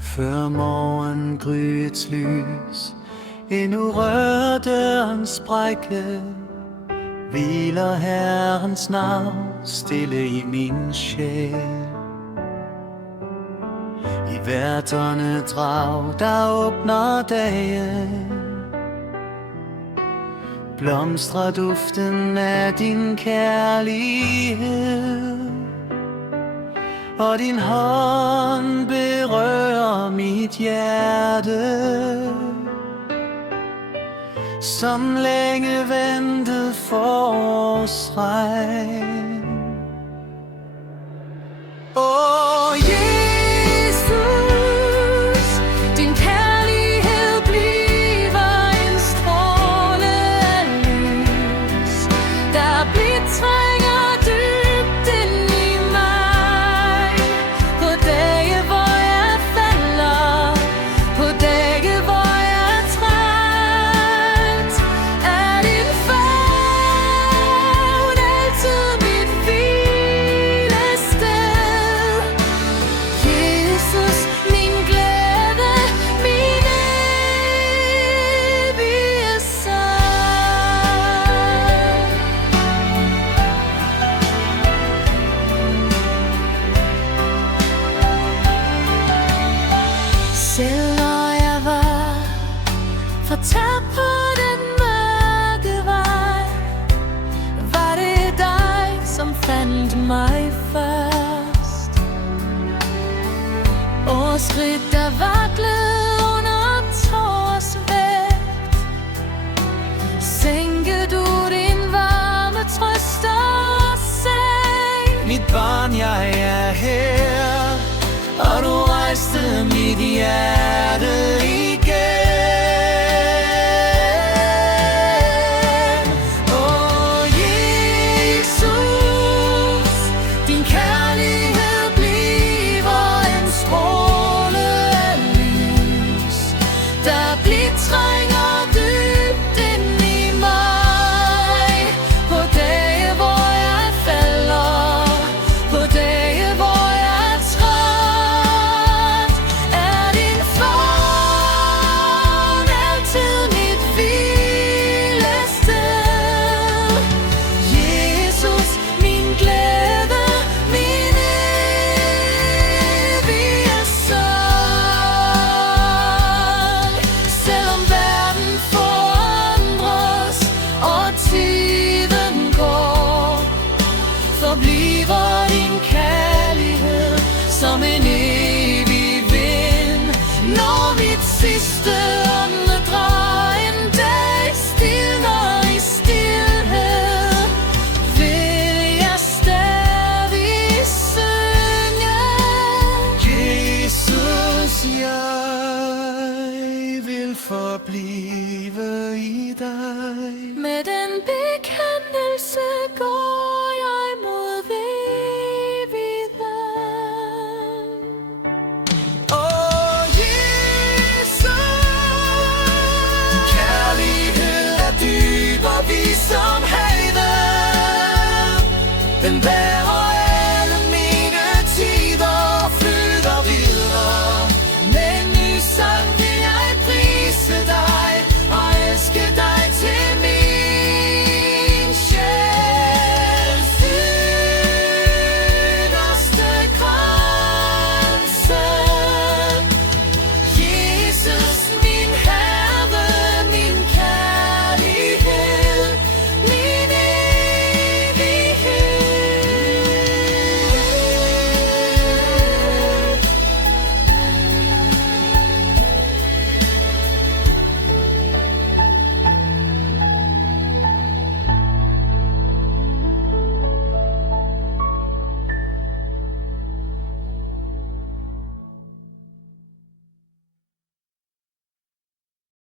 Før morgengryets lys endnu rører dørens sprække, hviler Herrens navn stille i min sjæl. I hvert åndedrag, der åbner dagen, blomstrer duften af din kærlighed, og din hånd berører mit hjerte, som længe ventet forårsregn. Åh, Jesus, din kærlighed bliver en stråle af lys, der betrænger dybt ind i mig. På dage, hvor jeg falder, på dage, hvor jeg er træt, er din favn altid mit hvilested. Jesus, min glæde, min evige sang. Selv når jeg var fortabt på den mørke vej, var det dig, som fandt mig først. Og skridt, der vaklede under tårs vægt, sænkede du din varme trøst og sagde: mit barn, jeg er her, og du rejste mit hjerte igen. Åh, Jesus, din kærlighed bliver en stråle af lys, der betrænger dybt ind i mig. På dage, hvor jeg falder, på dage, hvor jeg er træt, er din favn altid mit hvilested. Jesus, min glæde, min evige sang. Selvom verden forandres og tiden går, forbliver din kærlighed som en evig vind. Når mit sidste åndedrag en dag stilner i stilhed, vil jeg stadig synge: Jesus, jeg vil forblive i dig.